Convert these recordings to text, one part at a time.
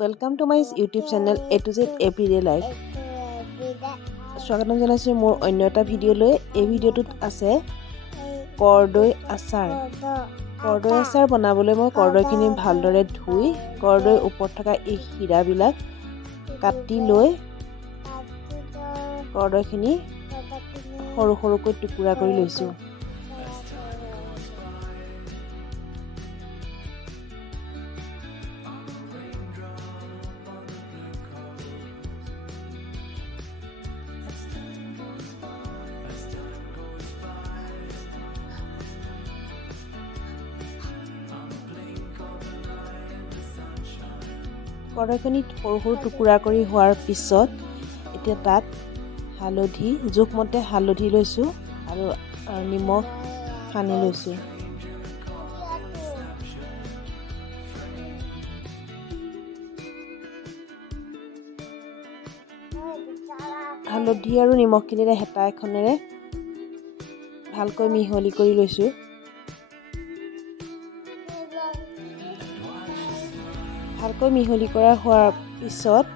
Welcome to my YouTube channel A to Z Everyday Life. স্বাগতম জনাইছো মোৰ অন্য এটা ভিডিও লৈ। এই ভিডিওটোত আছে কৰদৈ আচাৰ। কৰদৈ আচাৰ বনাবলৈ মই কৰদৈখিনি ভালদৰে ধুই কৰদৈ ওপৰত থকা এই হীৰাবিলাক কাটি লৈ কৰদৈখিনি সৰু সৰুকৈ টুকুৰা কৰি লৈছো। কৰদৈখিনি সৰু সৰু টুকুৰা কৰি হোৱাৰ পিছত এতিয়া তাত হালধি জোখমতে হালধি লৈছোঁ আৰু নিমখ সানি লৈছোঁ। হালধি আৰু নিমখখিনিৰে হেতা এখনেৰে ভালকৈ মিহলি কৰি লৈছোঁ। ভালকৈ মিহলি কৰা হোৱাৰ পিছত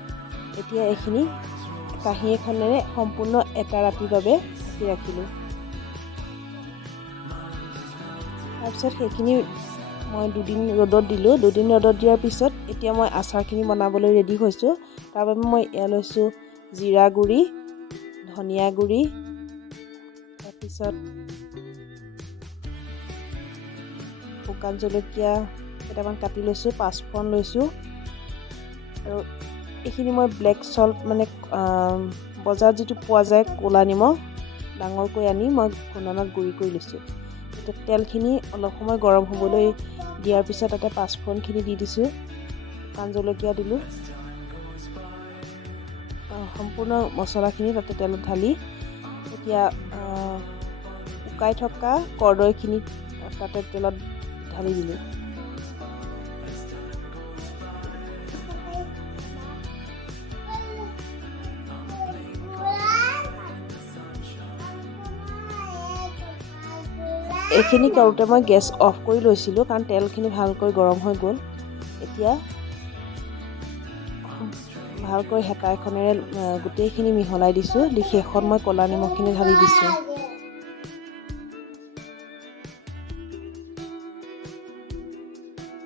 এতিয়া এইখিনি কাঁহী এখনেৰে সম্পূৰ্ণ এটা ৰাতিৰ বাবে ঢাকি ৰাখিলোঁ। তাৰপিছত সেইখিনি মই দুদিন ৰ'দত দিলোঁ। দুদিন ৰ'দত দিয়াৰ পিছত এতিয়া মই আচাৰখিনি বনাবলৈ ৰেডি হৈছোঁ। তাৰ বাবে মই এয়া লৈছোঁ জিৰা গুড়ি, ধনিয়া গুড়ি, তাৰপিছত শুকান জলকীয়া কেইটামান কাটি লৈছোঁ, পাঁচফোৰণ লৈছোঁ আৰু এইখিনি মই ব্লেক চল্ট মানে বজাৰত যিটো পোৱা যায় ক'লা নিমখ ডাঙৰকৈ আনি মই খুন্দনাত গুড়ি কৰি লৈছোঁ। এতিয়া তেলখিনি অলপ সময় গৰম হ'বলৈ দিয়াৰ পিছত তাতে পাঁচফোৰণখিনি দি দিছোঁ, শুকান জলকীয়া দিলোঁ, সম্পূৰ্ণ মছলাখিনি তাতে তেলত ঢালি এতিয়া শুকাই থকা কৰদৈখিনি তাতে তেলত ঢালি দিলোঁ। এইখিনি কৰোঁতে মই গেছ অফ কৰি লৈছিলোঁ কাৰণ তেলখিনি ভালকৈ গৰম হৈ গ'ল। এতিয়া ভালকৈ হেতা এখনেৰে গোটেইখিনি মিহলাই দিছোঁ। দি শেষত মই ক'লা নিমখখিনি ঢালি দিছোঁ।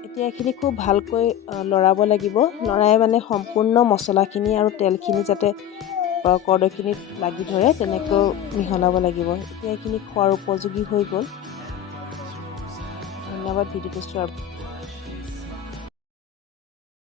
এতিয়া এইখিনি খুব ভালকৈ লৰাব লাগিব। লৰাই মানে সম্পূৰ্ণ মছলাখিনি আৰু তেলখিনি যাতে কৰদৈখিনিত লাগি ধৰে তেনেকৈ মিহলাব লাগিব। এতিয়া এইখিনি খোৱাৰ উপযোগী হৈ গ'ল। ধন্যবাদ ভিডিঅ'টো চোৱাৰ বাবে।